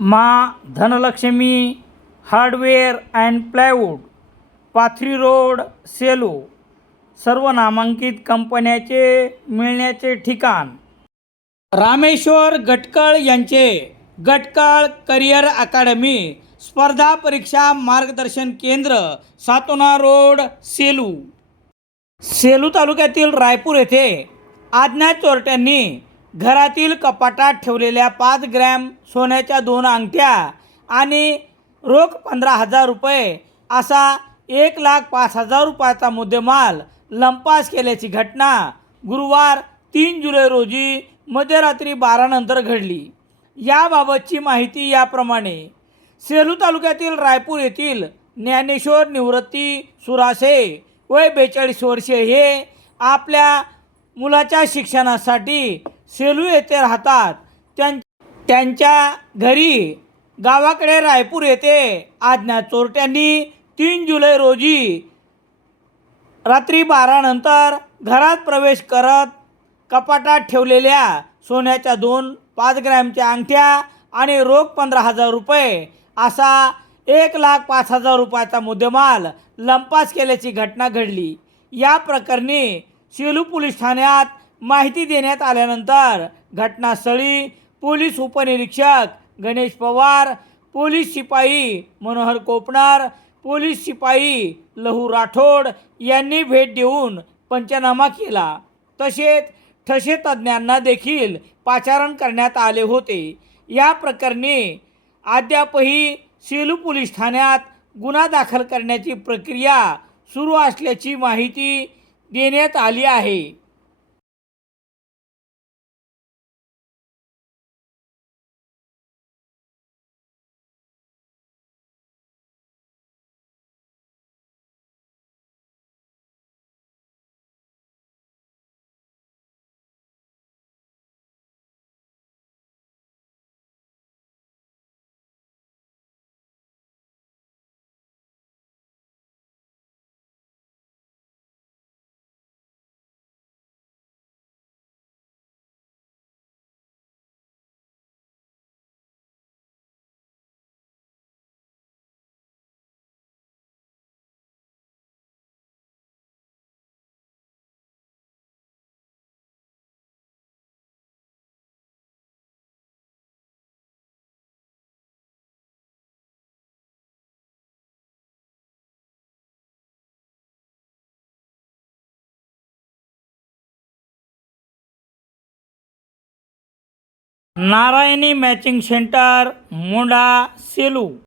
मा Dhanalakshmi hardware and plywood Pathri road Selu सर्व नामांकित कंपन्याचे मिळण्याचे ठिकाण. रामेश्वर गटकळ यांचे गटकळ करिअर अकादमी स्पर्धा परीक्षा मार्गदर्शन केंद्र सातोना रोड सेलू. सेलू तालुक्यातील रायपूर येथे आज्ञा चोरट्यांनी घरातील कपाटात ठेवलेल्या पाच ग्रॅम सोन्याच्या दोन अंगठ्या आणि रोख पंधरा हजार रुपये असा एक लाख पाच हजार रुपयाचा मुद्देमाल लंपास केल्याची घटना गुरुवार तीन जुलै रोजी मध्यरात्री बारानंतर घडली. याबाबतची माहिती याप्रमाणे सेलू तालुक्यातील रायपूर येथील ज्ञानेश्वर निवृत्ती सुरासे वय बेचाळीस वर्षे हे आपल्या मुलाच्या शिक्षणासाठी सेलू येथे राहतात. त्यां त्यांच्या घरी गावाकडे रायपूर येथे आज्ञा चोरट्यांनी तीन जुलै रोजी रात्री बारानंतर घरात प्रवेश करत कपाटात ठेवलेल्या सोन्याच्या दोन पाच ग्रॅमच्या अंगठ्या आणि रोख पंधरा हजार रुपये असा एक लाख पाच हजार रुपयाचा मुद्देमाल लंपास केल्याची घटना घडली. या प्रकरणी सेलू पोलीस ठाण्यात माहिती देण्यात आल्यानंतर घटनास्थळी पोलीस उपनिरीक्षक गणेश पवार पोलीस शिपाई मनोहर कोपणार पोलीस शिपाई लहू राठोड यांनी भेट देऊन पंचनामा केला. तसेच ठसे तज्ज्ञांना देखील पाचारण करण्यात आले होते. या प्रकरणी अद्यापही सेलू पोलीस ठाण्यात गुन्हा दाखल करण्याची प्रक्रिया सुरू असल्याची माहिती देण्यात आली आहे. નારાયણી મેચિંગ સેન્ટર મોડા સેલુ